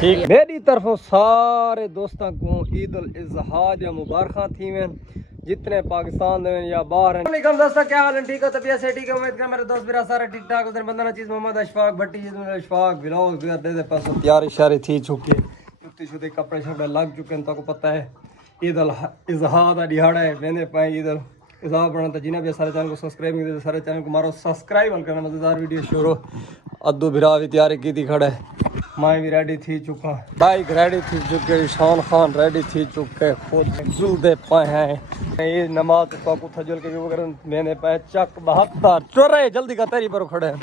ठीक मेरी तरफों सारे दोस्तों को ईद उल अज़हा या मुबारक थी मैं जितने पाकिस्तान में या बाहर हैं। दोस्तों क्या हाल है? ठीक हो? तबीयत से ठीक है? उम्मीद कर मेरे दोस्त मेरा सारा ठीक ठाक। उधर बंदा चीज मोहम्मद अशफाक भट्टी अशफाक ब्लॉग दे पास तैयार इशारे थी चुके जुत्ती शुद्धी कपड़े शपड़े लग चुके हैं। तो पता है ईद उल अज़हा का दिहाड़ा है मैंने पाए ईद उल अज़हा बनाता जिन्हें भी सारे चैनल को सब्सक्राइब नहीं सारे चैनल को मारो सब्सक्राइब करना। मजेदार वीडियो शुरू अद्दू बिरा भी तैयारी की थी खड़ा है मैं भी रेडी थी चुका बाइक रेडी थी चुके शान खान रेडी थी चुके खुद जुलदे पाए हैं ये नमाज को थजल के वगैरह मैंने पाए चक 72 चोरे जल्दी का तेरी पर खड़े हैं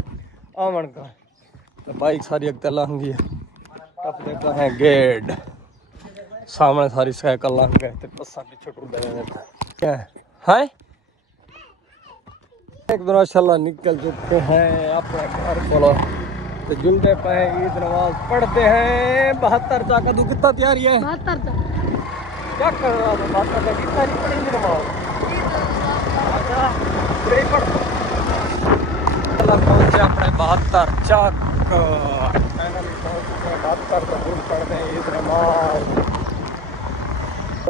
आमन का तो बाइक सारी अगते लांगी अब देखा है गेट सामने सारी साइकिल लांग गए थे बसा पीछे टूट गए क्या है एक दो माशाल्लाह निकल चुके हैं अपने घर बोलो तो जुलते पे ईद नमाज पढ़ते हैं 72 चाका तू कितना तैयारी है 72 क्या कर रहा था 72 कितना नहीं पढ़ी नमाज अल्लाह पहुंचे अपने 72 चाक 72 तो दूर पढ़ते हैं ईद नमाज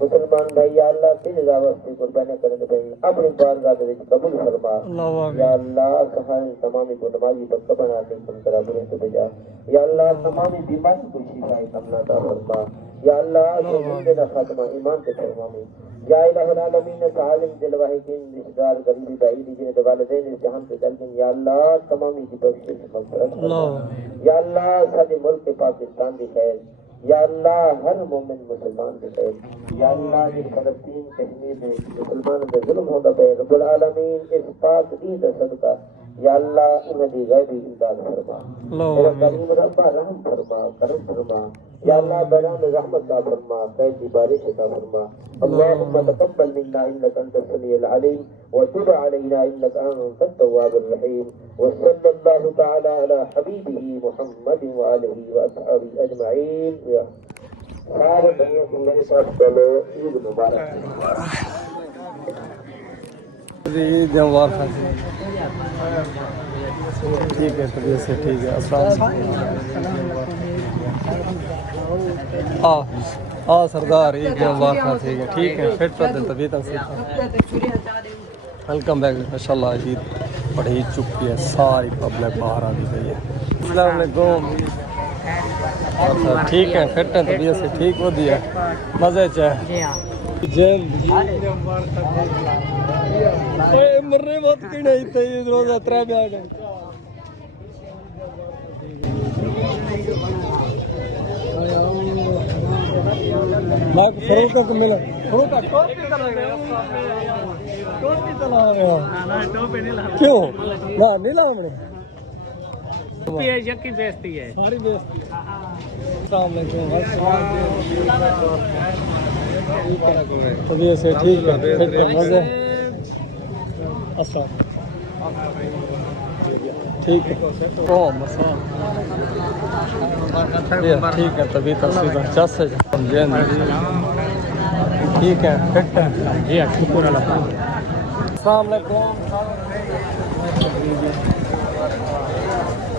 मुसलमान भाई या अल्लाह तेरे वास्ते कुर्बानी करने भाई अपनी बारगाह में कबूल फरमा या अल्लाह कहां तमामी को नमाजी पर बनाने को करा बुरे से भेजा या अल्लाह तमामी बीमारी को शिफा कमला दा फरमा या अल्लाह जिंदगी का खात्मा ईमान से फरमा या इलाहुल आलमीन सालिम दिलवाही के रिश्तेदार गरीबी भाई जिन्हें वालिदैन इस जहान से दलकिन या अल्लाह तमामी की बख्शिश मगफरत या अल्लाह सारे मुल्क पाकिस्तान की खैर या अल्लाह हर मोमिन मुसलमान के खैर या अल्लाह जिस फलस्तीन कश्मीर में मुसलमान पे जुल्म होता है रब्बुल आलमीन इस पाक ईद सदका या अल्लाह उन्हें गैबी इमदाद फरमा मेरा करीम रब्बा रहम फरमा करम फरमा या अल्लाह बरान रहमत का फरमा खैर की बारिश का फरमा अल्लाहुम्मा तक़ब्बल मिन्ना इन्नका अंतस समीउल अलीम व तुब अलैना इन्नका अंतत तव्वाबुर रहीम व सल्लल्लाहु तआला अला हबीबिही मुहम्मद व आलिहि व अस्हाबिही अजमईन सारे दुनिया को मेरे साथ चलो ईद मुबारक ईद मुबारक ठीक है तबीयत से ठीक है आ सरदार ईद मुबारक ठीक है फिट कर दे तबीयत से वेलकम बैक माशाल्लाह ईद पढ़ी चुकी है सारी पब्लिक बाहर आ गई है अस्सलाम वालेकुम अच्छा ठीक है फिट है तबीयत से ठीक हो दिया मजे च मरने मत कि नहीं थे रोज अतरा में आ गए मां फरोख को मिला फरोख टोपी तो लगा टोपी तो लगा ना टोपी नहीं लगा क्यों ना नहीं लगा हमने टोपी है यकी बेइज्जती है सारी बेइज्जती है अस्सलाम वालेकुम तबीयत से ठीक है फिट है मजे अस्सलाम ठीक है ओ मसा ठीक है तभी तस्वीर जस से ठीक है फिट है जी शुक्र अल्लाह अस्सलाम वालेकुम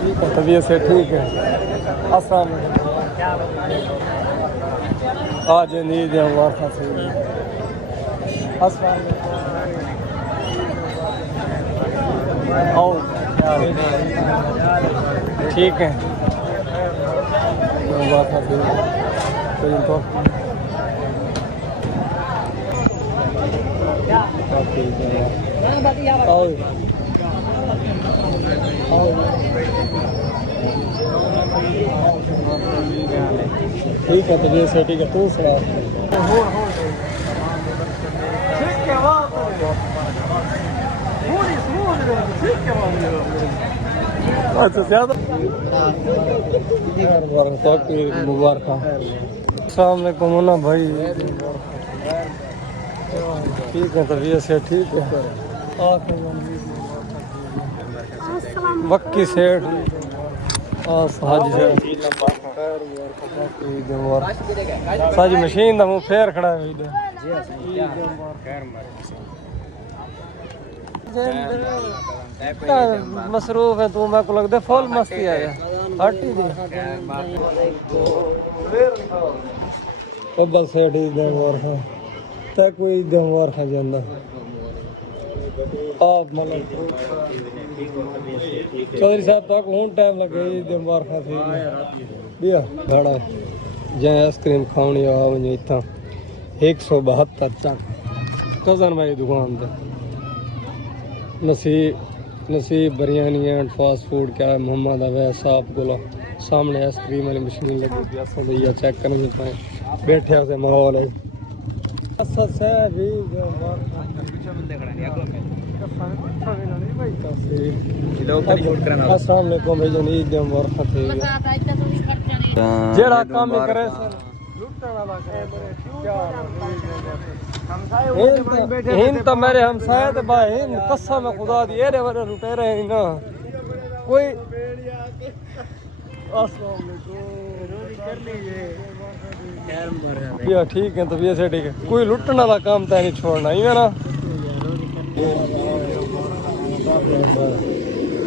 ठीक है तबीयत से ठीक है अस्सलाम वालेकुम आज नींद है वास्ता से अस्सलाम वालेकुम ठीक है वास्ता से तो ठीक है तबीयत से ठीक है तू सुना अच्छा ज़्यादा मुबारक अस्सलाम वालेकुम ना भाई ठीक है तबीयत से ठीक है बक्की सेठ साजी मशीन का मुँह फेर खड़ा है मसरूफ है तू मैं को लगता फुल मस्ती आया हटी दी बस सेठ देवर खां ते कोई देवर खां जांदा आप मतलब चौधरी साहब तक हूँ टाइम लगे देवर खां थी बिया घड़ा जै आइसक्रीम खानी आ वञे इथां 172 चक कज़न भाई दुकान ते नसीब बिरयानी एंड फास्ट फूड क्या है मोहम्मद अवैस साहब को सामने आइसक्रीम वाली मशीन लगी थी असा भैया चेक करने पाए बैठे से माहौल है जेड़ा काम करे हिंद तो मेरे हमसाए थे भाई हिंद कसम है खुदा दी एरे वाले रुपए रहे ना कोई या ठीक है तबीयत से ठीक है कोई लुटने वाला काम तो नहीं छोड़ना ही है ना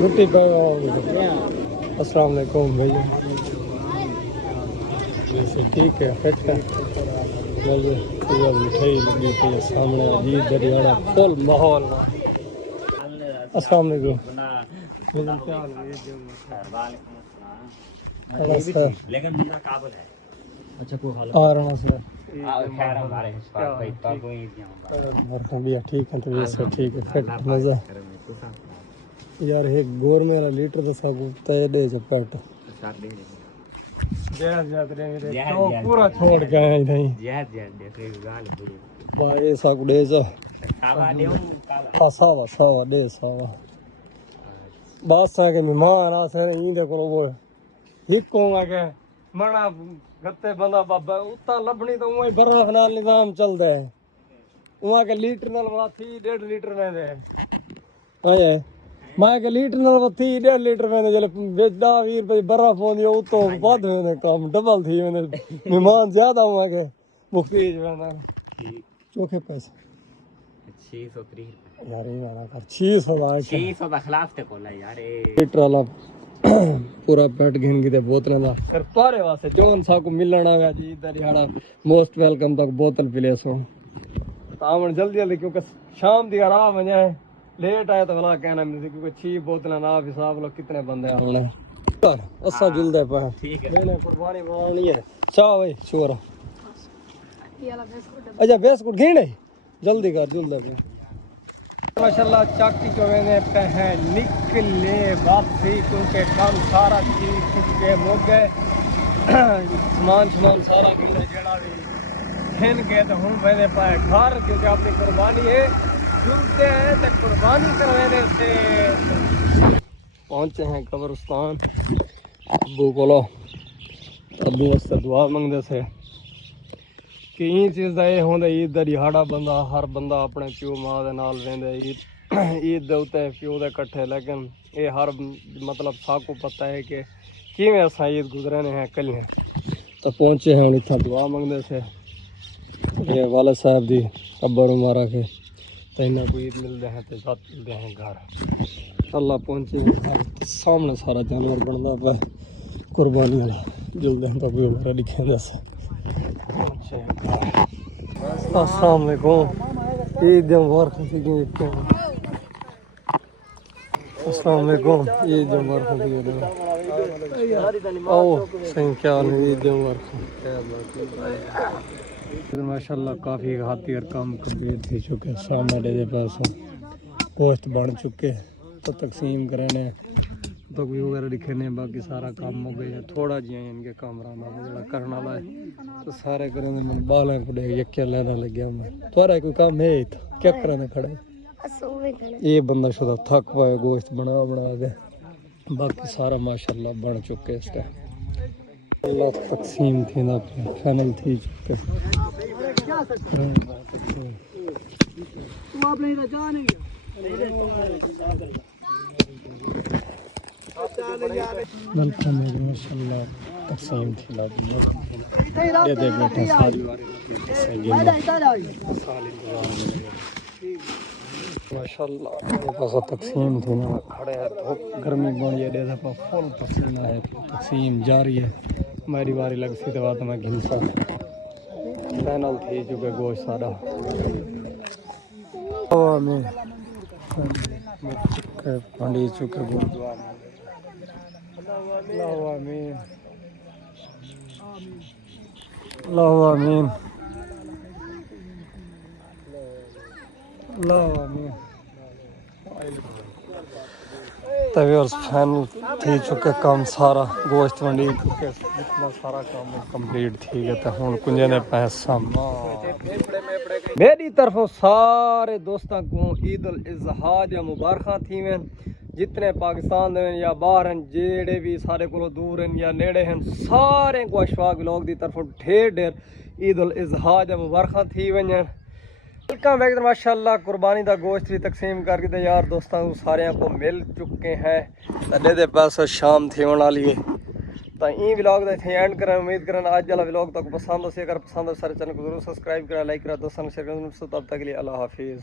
रोटी अस्सलाम वालेकुम भैया ठीक है फिट है मिठाई लगी थी सामने अजीब दरियाड़ा फुल माहौल अस्सलाम वालेकुम अच्छा कोई हाल आ रहा है भैया ठीक है तो वैसे ठीक है फिट मजा यार एक गोर मेरा लीटर तो सब तय दे चपट पूरा छोड़ के आए नहीं भाई सब दे जा सावा सावा दे सावा बस है कि मेहमान आ से इंदे को वो हिको आके मना गत्ते बंदा बाबा उता लभनी तो वही बर्फ नाल निजाम चलदा है वहां के लीटर नाल वाथी 1.5 लीटर में दे आए मैं के लीटर नाल वाथी 1.5 लीटर में जले 10-20 रुपए बर्फ होंदी उतो वध होने काम डबल थी मैंने मेहमान ज्यादा हुआ के मुफ्तीज वेंदा चोखे पैसे 630 यार ये वाला कर 600 का खिलाफ ते कोला यार लीटर वाला पूरा पेट घिन की बोतल का कर पारे वास्ते जोन सा को मिलना है जी इधर यार मोस्ट वेलकम तक बोतल पी ले सो तावन जल्दी जल्दी क्योंकि शाम दी आराम है लेट आए तो भला कहना मिलती क्योंकि 6 बोतल ना हिसाब लो कितने बंदे आने अस्सा जुलदे पे ठीक है मैंने कुर्बानी मारनी है चाह भाई छोरा अच्छा बिस्कुट घिने जल्दी कर जुलदे पे माशाल्लाह चाकी को मैंने पहन निकले वापसी क्योंकि काम सारा चीज के मुक गए सामान सारा जेड़ा भी हिन के तो हूँ मैंने पाए घर क्योंकि अपनी कुर्बानी है जुलते हैं तो कुर्बानी करवाने से पहुंचे हैं कब्रिस्तान अब्बू को अब्बू वास्ते दुआ मंगते से कि ई चीज़ का यह होंगे ईद का दिहाड़ा बंदा हर बंदा अपने प्यो माँ के नाल रहिंदा ईद दे उत्ते प्यो दे कट्ठे लेकिन ये हर मतलब साकू पता है कि किवें असां ईद गुजरने हैं कल हैं तो पहुंचे हैं हम इतना दुआ मंगते से ये वाले साहब दी कब्र मुबारक है तो इन्हें को ईद मिलते हैं तो साथ मिलते हैं घर अल्लाह पहुंचे सामने सारा जानवर बनता पे कुर्बानी वाला जुलते हैं तो भी हमारा दिखे दस अस्सलाम वालेकुम ईद मुबारक अस्सलाम वालेकुम ईद मुबारक आओ सही क्या ईद मुबारक माशाल्लाह काफ़ी हाथी और काम कंप्लीट थी चुके सामने दे पास पोस्ट बन चुके तो तकसीम करने तो कोई वगैरह लिखने बाकी सारा काम हो गया थोड़ा जिहा इनके कमरा जो करने वाला है तो सारे करें बालें को यक्या लेना लग गया मैं थोड़ा कोई काम है क्या कराने खड़े ये बंदा शुदा थक पाए गोश्त बना के बाकी सारा माशाल्लाह बन चुके इसका अल्लाह तकसीम थी ना फाइनल थी चुके वेलकम है माशाल्लाह तकसीम थी लादी दे दे बेटा सारी माशाल्लाह ये पास तकसीम थी ना खड़े है तो गर्मी बन ये दे पर फुल पसीना है तकसीम जारी है मेरी बारी लग सी तो बात मैं घिन सा पैनल थी चुके गोश्त सारा में पंडित चुके गुरुद्वारा अल्लाह आमीन अल्लाह आमीन अल्लाह आमीन तभी और फाइनल थी चुके काम सारा गोश्त मंडी चुके इतना सारा काम कंप्लीट थी गया तो हुन कुंजे ने पैसा मेरी तरफों सारे दोस्तों को ईद उल अज़हा या मुबारक थी में जितने पाकिस्तान में या बाहर हैं जेड़े भी सारे को दूर हैं या नेड़े हैं सारे को अशफाक व्लॉग की तरफों ढेर ढेर ईद उल अज़हा या मुबारक थी वन वेलकम बैक माशाल्लाह कुर्बानी का गोश्त भी तकसीम करके तो यार दोस्तों को सारे को मिल चुके हैं अड्डे दे पास शाम थी होने वाली है तो ई व्लॉग थे एंड करें उम्मीद करें आज वाला व्लॉग तक पसंद हो अगर पसंद हो सारे चैनल को जरूर सब्सक्राइब करें लाइक करें दोस्तों शेयर करें तब तक के लिए अल्लाह हाफिज़।